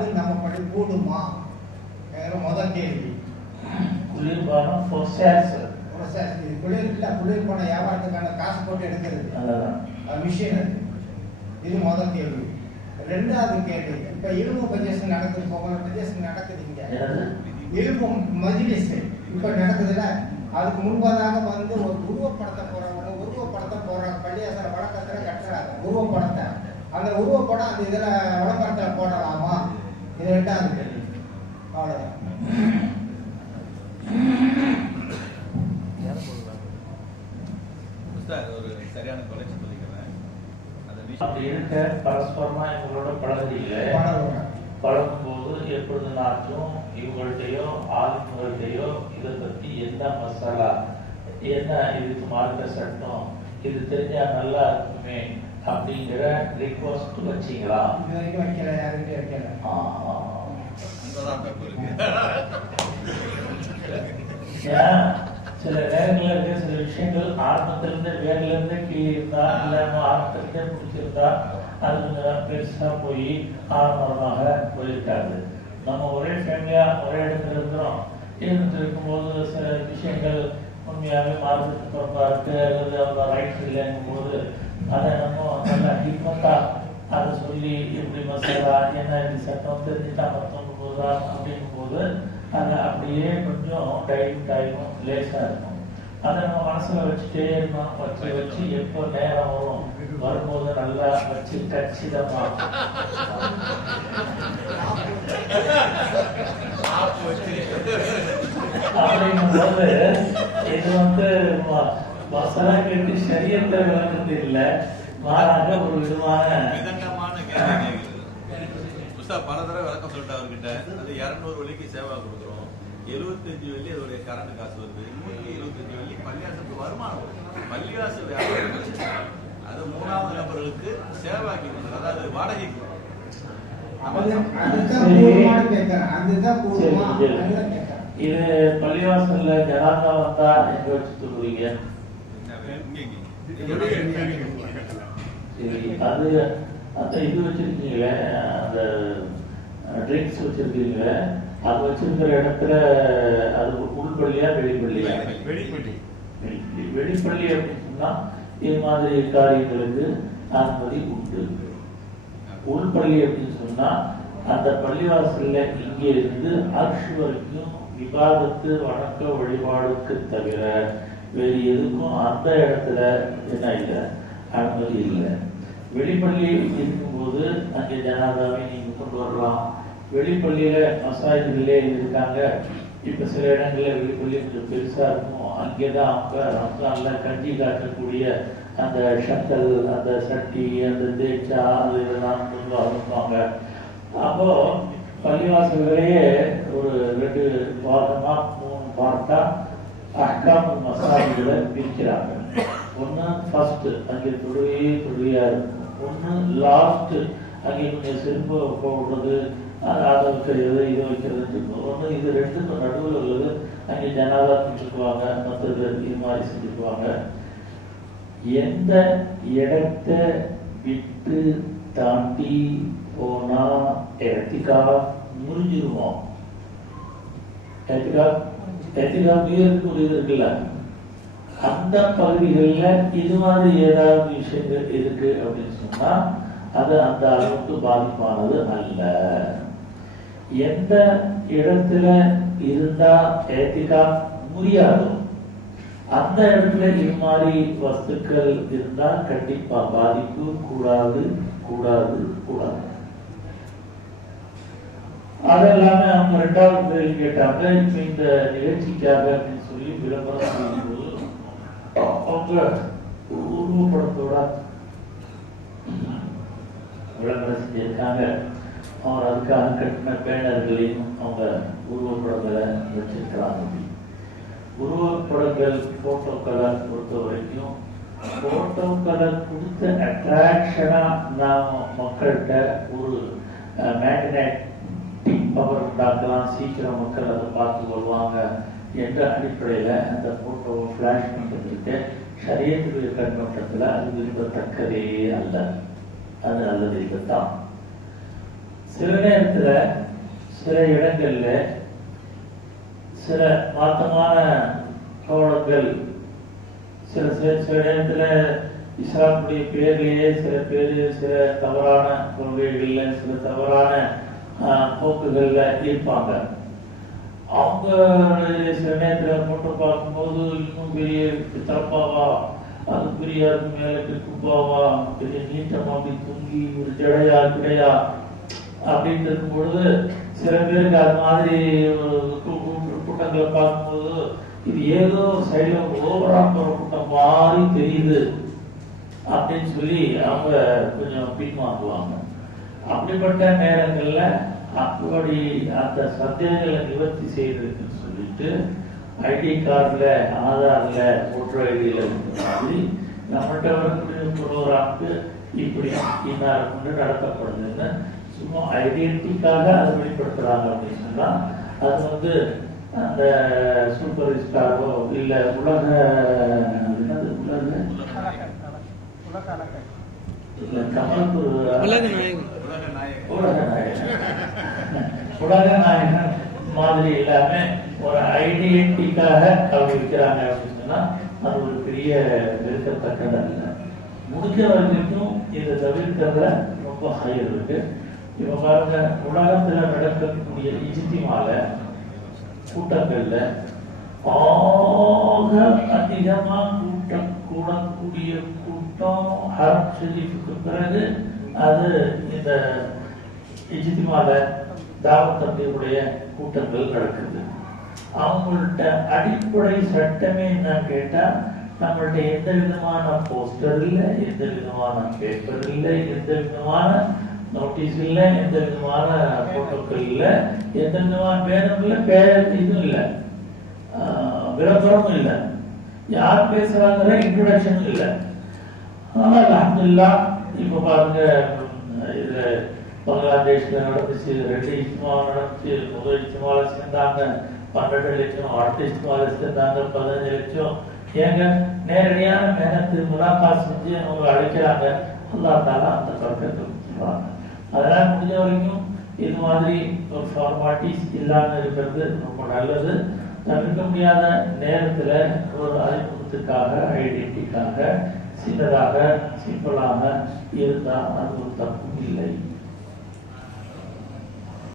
அது நம்ம படி கூடுமா? முதல் கேள்வி. குளிர்பானம் ப்ரொசஸ் குளிர் இல்லை, குளிர்பான வியாபாரத்துக்கான காசு போட்டு எடுக்கிறது மிஷின் அது. இது முதல் கேள்வி. ரெண்டாவது கேள்வி, இப்ப இரும்பு பஜேஷன் நடக்குது, போகல பஜேஷன் நடக்குது இங்க, இரும்பு மஜ்லிஸ் இப்ப நடக்குதுல, அதுக்கு முன்பதாக வந்து ஒரு உருவப்படத்தை போடுறவங்க, உருவப்படத்தை போடுறாங்க, பள்ளியாசல வழக்கத்துல கட்டுறாங்க உருவப்படத்தை. அந்த உருவப்படம் அந்த இதுல விளம்பரத்துல போடலாமா? இது ரெண்டாவது கேள்வி. அவ்வளவுதான். ஒரு சரியான கொலைச்சி சொல்லிக்கிறேன். அப்படி இருக்க பரஸ்பரமா இவங்களோட பழகுறீங்க. பழகும்போது எப்பொழுதுனாச்சும் இவங்கள்ட்டையோ ஆளுங்கள்ட்டையோ இதை பத்தி என்ன மசாலா, என்ன இதுக்கு மார்க்க சட்டம், இது தெரிஞ்சா நல்லா இருக்குமே அப்படிங்கிற ரிக்வஸ்ட் வச்சிங்களா? வைக்கல, யாருமே வைக்கல. சில நேரங்களில் இருக்க சில விஷயங்கள் ஆரம்பத்திலிருந்து வேர்ல இருந்து கீழே இருந்தா இல்ல ஆரம்பத்திலிருந்தே பிடிச்சிருந்தா அது கொஞ்சம் பெருசா போய் ஆரம்பமாக போயிருக்காது. நம்ம ஒரே ஃபேமிலியா ஒரே இடத்துல இருந்துருக்கும் போது சில விஷயங்கள் உண்மையாகவே மார்க்கெட் பொறுப்பா இருக்கு அல்லது அவங்க ரைட்ஸ் இல்லைங்கும் போது அதை நம்ம நல்லா ஹிக்மத்தா அதை சொல்லி எப்படி மசாலா என்ன இது சட்டம் தெரிஞ்சுட்டா மொத்தம் போதா அப்படிங்கும் போது அது அப்படியே கொஞ்சம் டைல்யூட் ஆகிடும், லேஸா இருக்கும். அதை நம்ம மனசுல வச்சுட்டே இருக்கணும். வச்சு வச்சு எப்போ நேரம் வரும் வரும்போது நல்லா வச்சு கச்சிதமா அப்படிங்கும் போது இது வந்து மசாலா கேட்டு சரியத்தை விளங்குறது இல்லை, மாறாக ஒரு விதமான பல தடவை விளக்கம் சொல்லிட்டு அவர்கிட்ட அது 200 வெள்ளிக்கு சேவா கொடுக்குறோம், 75 வெள்ளி அதோடைய கரண்ட் காசு வருது, 125 வெள்ளி பள்ளியாசத்துக்கு வருமானம், பள்ளியாச வியாபாரம் அது 3வது நபர்களுக்கு சேவாக்கி கொடுக்குறது, அதாவது வாடகைக்கு. இது பள்ளிவாசல்ல ஜனாதா வந்தா எங்க வச்சு சொல்லுவீங்க? அது அந்த இது வச்சிருக்கீங்களே, அந்த ட்ரிங்க்ஸ் வச்சிருக்கீங்களே, அது வச்சிருக்கிற இடத்துல அது உள்பள்ளியா வெளிப்பள்ளியா? வெளிப்பள்ளி அப்படின்னு சொன்னா இது மாதிரி காரியங்களுக்கு அனுமதி உண்டு. உள்பள்ளி அப்படின்னு சொன்னா அந்த பள்ளிவாசல்ல இங்கே இருந்து அர்ஷ் வரைக்கும் விவாதத்து வணக்க வழிபாடுக்கு தவிர வேறு எதுக்கும் அந்த இடத்துல என்ன இல்லை, அனுமதி இல்லை. வெளிப்பள்ளி இருக்கும்போது அங்கே ஜனாதாவை நீங்க கொண்டு வரலாம். வெளிப்பள்ளியில மசாஜிலே இருக்காங்க. இப்ப சில இடங்கள்ல வெளிப்பள்ளி கொஞ்சம் பெருசா இருக்கும், அங்கேதான் அவங்க ரம்ஜான்ல கஞ்சி காட்டக்கூடிய அந்த ஷக்கல், அந்த சட்டி, அந்த தேச்சா, அது இதெல்லாம் கொண்டு ஆரம்பிப்பாங்க. அப்போ பள்ளிவாசல்களையே ஒரு 2 பாகமா 3 பார்ட்டா அஹ்காம் மசாஜிகளை பிரிக்கிறாங்க. ஒன்று ஃபர்ஸ்ட் அங்கே தொழுகையா இருக்கும், ஒன்று லாஸ்ட் அங்கே கொஞ்சம் செருப்பு போடுறது, அதை வைக்கிறது, இதை வைக்கிறதுன்னு இருக்கும். ஒன்று இது 2க்கும் நடுவில் உள்ளது அங்கே ஜனாதா செஞ்சுக்குவாங்க, மற்றது இது மாதிரி செஞ்சுக்குவாங்க. எந்த இடத்த விட்டு தாண்டி போனா எத்திகா முறிஞ்சிருவோம். எத்திகா மீறதுக்கு ஒரு இது இருக்குல்ல, அந்த பகுதிகளில் இது மாதிரி ஏதாவது விஷயங்கள் இருக்கு அப்படின்னு சொன்னா அது அந்த அளவுக்கு பாதிப்பானது அல்ல. எந்த இடத்துல இருந்தா ஏத்திகா முடியாது அந்த இடத்துல இது மாதிரி வஸ்துக்கள் இருந்தா கண்டிப்பா பாதிப்பு கூடாது கூடாது கூடாது. அதெல்லாமே அவங்க 2வது கேள்வி கேட்டாங்க. இப்ப இந்த நிகழ்ச்சிக்காக அப்படின்னு சொல்லி விளம்பரம் செய்யும்போது அவங்க உருவப்படத்தோட விளம்பரம் செஞ்சிருக்காங்க. அவங்க அதுக்காக கட்டின பேனர்களையும் அவங்க உருவப்படங்களை வச்சிருக்கிறாங்க. உருவப்படங்கள் போட்டோக்களை பொறுத்த வரைக்கும் போட்டோக்களை கொடுத்த அட்ராக்ஷனா நாம மக்கள்கிட்ட ஒரு மேக்னெட்டிக் பவர் உண்டாக்கலாம், சீக்கிரம் மக்கள் அதை பார்த்து வருவாங்க என்ற அடிப்படையில் அந்த போட்டோவை ஃபிளாஷ் பண்ணுறதுக்கு ஷரியத்துடைய கண்ணோட்டத்தில் அது விரும்பத்தக்கதே அல்ல. அது நல்லது இல்லைத்தான். சில நேரத்துல சில இடங்கள்ல சில மாற்றமான கோலங்கள் சில நேரத்துல இஸ்லாமுடைய பேர்லயே சில பேர் சில தவறான கொள்கைகள்ல சில தவறான போக்குகள்ல இருப்பாங்க. அவங்க சில நேரத்துல போட்டு பார்க்கும்போது இன்னும் பெரிய தப்பாவா, அது பெரிய மேல குப்பாவா, பெரிய நீட்டமா அப்படி தூங்கி ஒரு ஜடையா கிடையா அப்படின்னு இருக்கும் பொழுது சில பேருக்கு அது மாதிரி கூட்டங்களை பார்க்கும்போது இது ஏதோ சைடுல ஓவரா போற கூட்டம் மாதிரி தெரியுது அப்படின்னு சொல்லி அவங்க கொஞ்சம் பின்வாங்குவாங்க. அப்படிப்பட்ட நேரங்கள்ல அப்படி அந்த சந்தேகங்களை நிவர்த்தி செய்யறதுக்குன்னு சொல்லிட்டு ஐடி கார்டுல ஆதார்ல ஓட்டர் ஐடியில மாதிரி நம்மகிட்ட வரக்கூடிய ப்ரோக்ராமுக்கு இப்படி இன்னார் கொண்டு நடத்தப்படுதுன்னு சும்மா ஐடென்டிக்காக அதை வெளிப்படுத்துறாங்க அப்படின்னு சொன்னா அது அந்த சூப்பர் ஸ்டாரோ இல்ல உலக உலக நாயகன் மாதிரி இல்லாம ஒரு ஐடென்டிக்காக அவங்க இருக்கிறாங்க அப்படின்னு சொன்னா அது ஒரு பெரிய வெறுக்கத்தக்கது அல்ல. முடிஞ்ச வரைக்கும் இதை தவிர்க்கிறத ரொம்ப ஹையர் இருக்கு. இப்ப பாருங்க, உலகத்துல நடக்கக்கூடிய இஜ்திமால கூட்டங்கள்ல ஆக அதிகமா கூடக்கூடிய கூட்டம் ஹரம் ஷரீஃபுக்கு பிறகு அது இந்த இஜ்திமால தாவத் தப்லீகுடைய கூட்டங்கள் நடக்குது. அவங்கள்ட்ட அடிப்படை சட்டமே என்னன்னு கேட்டா, நம்மள்ட்ட எந்த விதமான போஸ்டர் இல்லை, எந்த விதமான பேப்பர் இல்லை, எந்த விதமான நோட்டீஸ் இல்லை, எந்த விதமான போட்டோக்கள் இல்லை, எந்த விதமான பேரும் இல்லை, இதுவும் இல்லை, விளம்பரமும் இல்லை, யார் பேசுறாங்கிற இன்ட்ரோடக்ஷனும் இல்லை. ஆனால் அல்ஹம்துலில்லாஹ் இப்ப பாருங்க, இதுல பங்களாதேஷ்ல நடந்துச்சு, 2 இஜ்மா நடந்துச்சு. முதல் இஜ்மால சேர்ந்தாங்க 12 லட்சம், அடுத்த இஜ்மால சேர்ந்தாங்க 15 லட்சம். ஏங்க நேரடியான மேனத்து முலாக்கா செஞ்சு அவங்க அழைக்கிறாங்க. அல்லாஹ் தஆலா அந்த பரக்கத்தை கொடுத்துருவாங்க. அதனால முடிஞ்ச வரைக்கும் இது மாதிரி ஒரு ஃபார்மாலிட்டிஸ் இல்லாம இருக்கிறது ரொம்ப நல்லது. தவிர்க்க முடியாத நேரத்துல ஒரு அறிமுகத்துக்காக ஐடென்டிக்காக சின்னதாக சிம்பிளாக இருந்தால் அது ஒரு தப்பும் இல்லை.